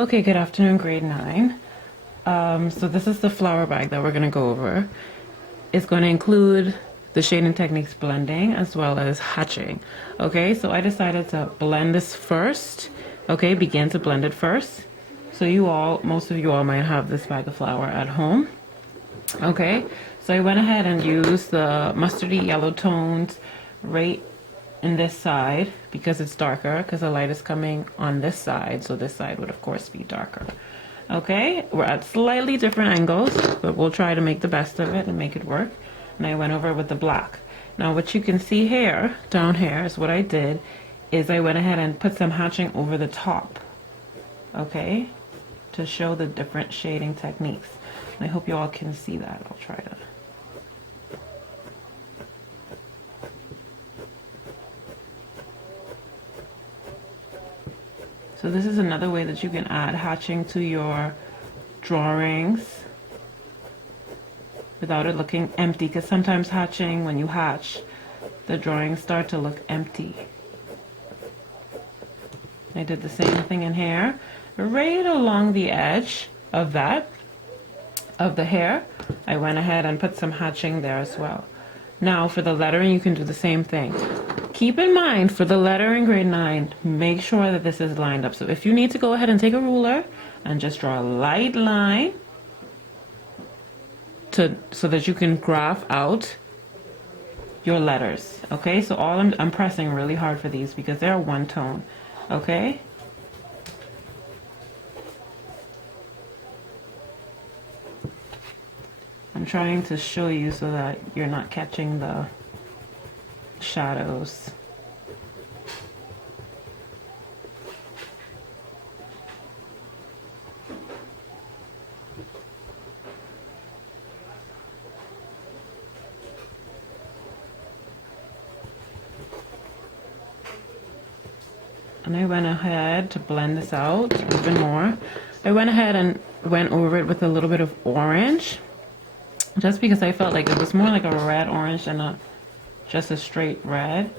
Okay, good afternoon, grade 9. So this is the flower bag that we're going to go over. It's going to include the shading techniques blending as well as hatching. Okay, so I decided to blend this first. Okay, begin to blend it first. So most of you all might have this bag of flour at home. Okay, so I went ahead and used the mustardy yellow tones right in this side because it's darker, because the light is coming on this side, so this side would of course be darker. Okay, we're at slightly different angles, but we'll try to make the best of it and make it work. And I went over with the black. Now what you can see here, down here, is what I did is I went ahead and put some hatching over the top, okay, to show the different shading techniques. And I hope you all can see that. I'll try to. So this is another way that you can add hatching to your drawings without it looking empty, because sometimes hatching, when you hatch, the drawings start to look empty. I did the same thing in here, right along the edge of the hair. I went ahead and put some hatching there as well. Now for the lettering, you can do the same thing. Keep in mind for the letter in grade 9, make sure that this is lined up. So if you need to go ahead and take a ruler and just draw a light line so that you can graph out your letters. Okay, so I'm pressing really hard for these because they're one tone. Okay. I'm trying to show you so that you're not catching the shadows. And I went ahead to blend this out even more. I went ahead and went over it with a little bit of orange, just because I felt like it was more like a red orange than just a straight red.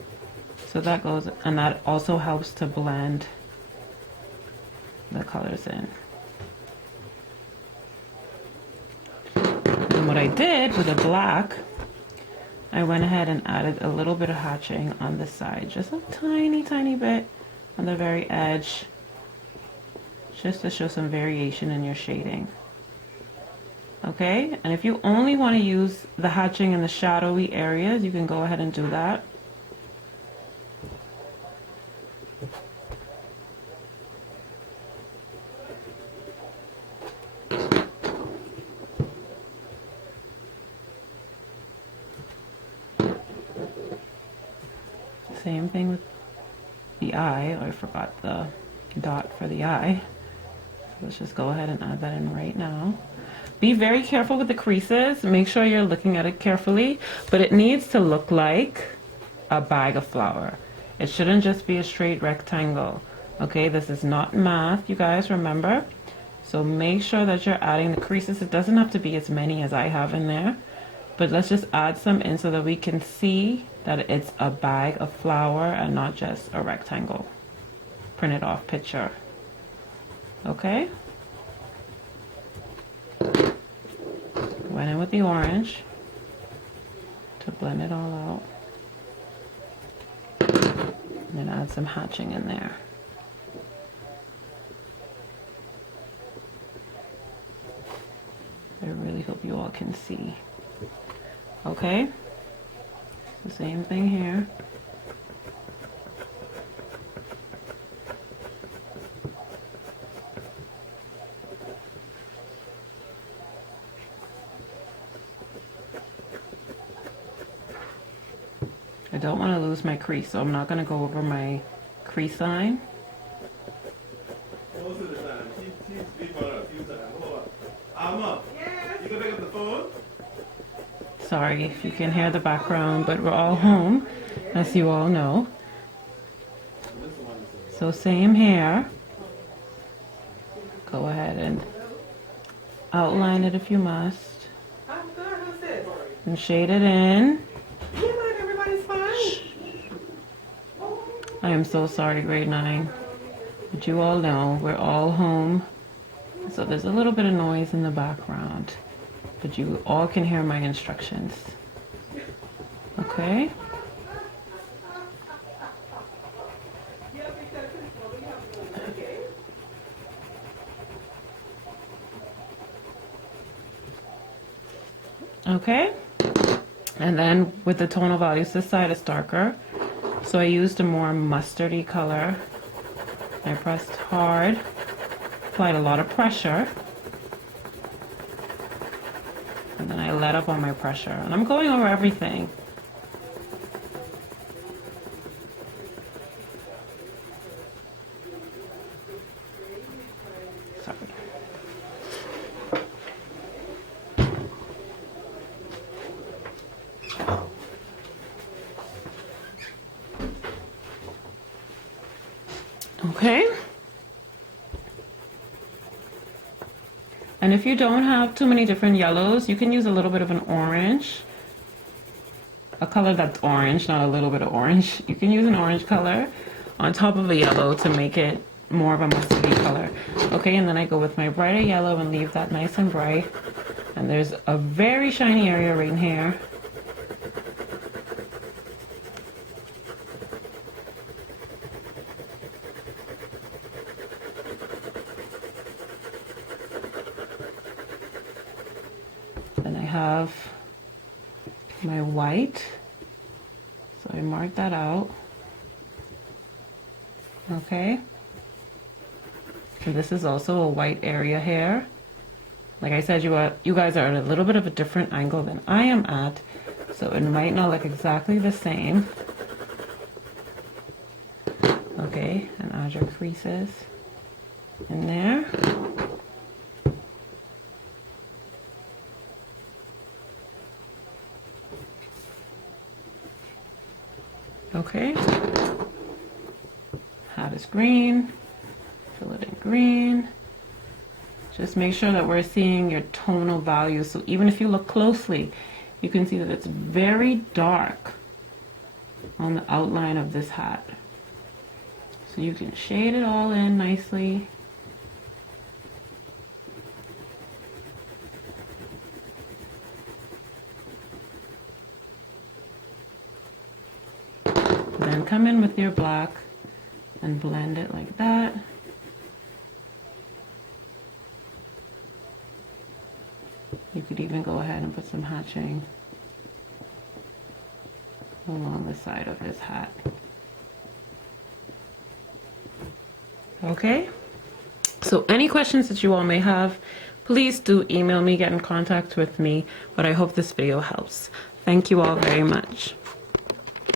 So that goes, and that also helps to blend the colors in. And what I did with the black, I went ahead and added a little bit of hatching on this side, just a tiny bit on the very edge, just to show some variation in your shading. Okay, and if you only want to use the hatching in the shadowy areas, you can go ahead and do that. Same thing with the eye. I forgot the dot for the eye. So let's just go ahead and add that in right now. Be very careful with the creases. Make sure you're looking at it carefully, but it needs to look like a bag of flour. It shouldn't just be a straight rectangle. Okay, this is not math, you guys, remember? So make sure that you're adding the creases. It doesn't have to be as many as I have in there, but let's just add some in so that we can see that it's a bag of flour and not just a rectangle printed off picture. Okay? Went in with the orange to blend it all out. And then add some hatching in there. I really hope you all can see. Okay? The same thing here. I don't want to lose my crease, so I'm not going to go over my crease line. Most of the time, she's been for a few times. Hold on. Alma, you can pick up the phone? Sorry if you can hear the background, but we're all home, as you all know. So same here. Go ahead and outline it if you must. I'm good. Who's this? And shade it in. Yeah, man, everybody's fine. I am so sorry, grade 9. But you all know we're all home, so there's a little bit of noise in the background, but you all can hear my instructions. Okay? Okay? And then with the tonal values, this side is darker, so I used a more mustardy color. I pressed hard, applied a lot of pressure, and then I let up on my pressure. And I'm going over everything. Sorry. Okay. And if you don't have too many different yellows, you can use a little bit of an orange, a color that's orange, not a little bit of orange. You can use an orange color on top of a yellow to make it more of a mustardy color. Okay, and then I go with my brighter yellow and leave that nice and bright. And there's a very shiny area right in here. Then I have my white, so I mark that out. Okay, and this is also a white area here. Like I said, you guys are at a little bit of a different angle than I am at, so it might not look exactly the same. Okay, and add your creases in there. Okay, hat is green, fill it in green. Just make sure that we're seeing your tonal values. So even if you look closely, you can see that it's very dark on the outline of this hat. So you can shade it all in nicely. Then come in with your black and blend it like that. You could even go ahead and put some hatching along the side of his hat. Okay, so any questions that you all may have, please do email me, get in contact with me, but I hope this video helps. Thank you all very much.